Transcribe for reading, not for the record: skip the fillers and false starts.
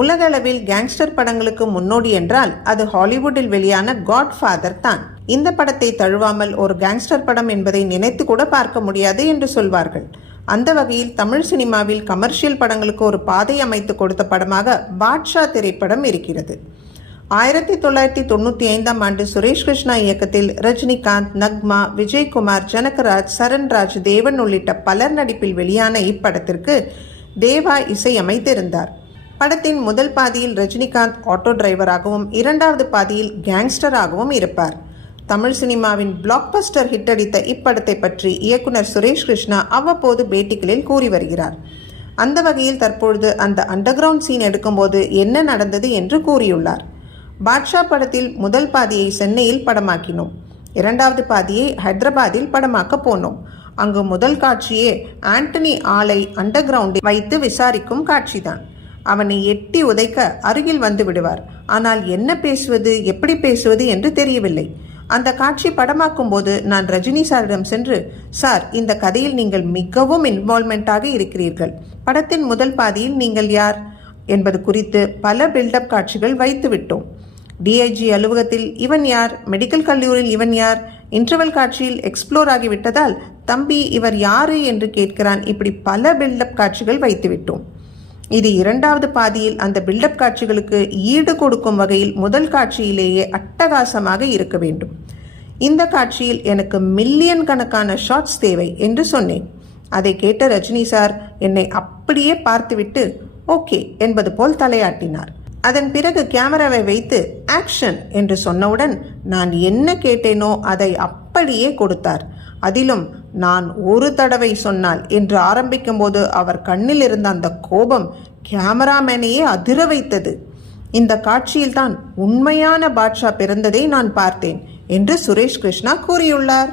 உலகளவில் கேங்ஸ்டர் படங்களுக்கு முன்னோடி என்றால் அது ஹாலிவுட்டில் வெளியான காட்ஃபாதர் தான். இந்த படத்தை தழுவாமல் ஒரு கேங்ஸ்டர் படம் என்பதை நினைத்து கூட பார்க்க முடியாது என்று சொல்வார்கள். அந்த வகையில் தமிழ் சினிமாவில் கமர்ஷியல் படங்களுக்கு ஒரு பாதை அமைத்து கொடுத்த படமாக பாட்ஷா திரைப்படம் இருக்கிறது. 1995 சுரேஷ் கிருஷ்ணா இயக்கத்தில் ரஜினிகாந்த், நக்மா, விஜயகுமார், ஜனகராஜ், சரண்ராஜ், தேவன் உள்ளிட்ட பலர் நடிப்பில் வெளியான இப்படத்திற்கு தேவா இசையமைத்திருந்தார். படத்தின் முதல் பாதியில் ரஜினிகாந்த் ஆட்டோ டிரைவராகவும் இரண்டாவது பாதியில் கேங்ஸ்டராகவும் இருப்பார். தமிழ் சினிமாவின் பிளாக்பஸ்டர் ஹிட் அடித்த இப்படத்தை பற்றி இயக்குனர் சுரேஷ் கிருஷ்ணா அவ்வப்போது பேட்டிகளில் கூறி வருகிறார். அந்த வகையில் தற்பொழுது அந்த அண்டர் கிரவுண்ட் சீன் எடுக்கும்போது என்ன நடந்தது என்று கூறியுள்ளார். பாட்ஷா படத்தில் முதல் பாதியை சென்னையில் படமாக்கினோம், இரண்டாவது பாதியை ஹைதராபாத்தில் படமாக்க போனோம். அங்கு முதல் காட்சியே ஆண்டனி ஆளை அண்டர் கிரவுண்டில் வைத்து விசாரிக்கும் காட்சிதான். அவனை எட்டி உதைக்க அருகில் வந்து விடுவார். ஆனால் என்ன பேசுவது, எப்படி பேசுவது என்று தெரியவில்லை. அந்த காட்சி படமாக்கும் போது நான் ரஜினி சாரிடம் சென்று, சார், இந்த கதையில் நீங்கள் மிகவும் இன்வால்மெண்டாக இருக்கிறீர்கள், படத்தின் முதல் பாதியில் நீங்கள் யார் என்பது குறித்து பல பில்டப் காட்சிகள் வைத்து விட்டோம். டிஐஜி அலுவலகத்தில் இவன் யார், மெடிக்கல் கல்லூரியில் இவன் யார், இன்டர்வல் காட்சியில் எக்ஸ்ப்ளோர் ஆகிவிட்டதால் தம்பி இவர் யாரு என்று கேட்கிறான். இப்படி பல பில்டப் காட்சிகள் வைத்து விட்டோம். இது இரண்டாவது பாதியில் அந்த பில்டப் காட்சிகளுக்கு ஈடு கொடுக்கும் வகையில் முதல் காட்சியிலேயே அட்டகாசமாக இருக்க வேண்டும். இந்த காட்சியில் எனக்கு மில்லியன் கணக்கான ஷாட்ஸ் தேவை என்று சொன்னேன். அதை கேட்ட ரஜினி சார் என்னை அப்படியே பார்த்துவிட்டு ஓகே என்பது போல் தலையாட்டினார். அதன் பிறகு கேமராவை வைத்து ஆக்ஷன் என்று சொன்னவுடன் நான் என்ன கேட்டேனோ அதை அப்படியே கொடுத்தார். அதிலும் நான் ஒரு தடவை சொன்னால் என்று ஆரம்பிக்கும் போது அவர் கண்ணில் இருந்த அந்த கோபம் கேமராமேனையே அதிர வைத்தது. இந்த காட்சியில்தான் உண்மையான பாட்ஷா பிறந்ததை நான் பார்த்தேன் என்று சுரேஷ் கிருஷ்ணா கூறியுள்ளார்.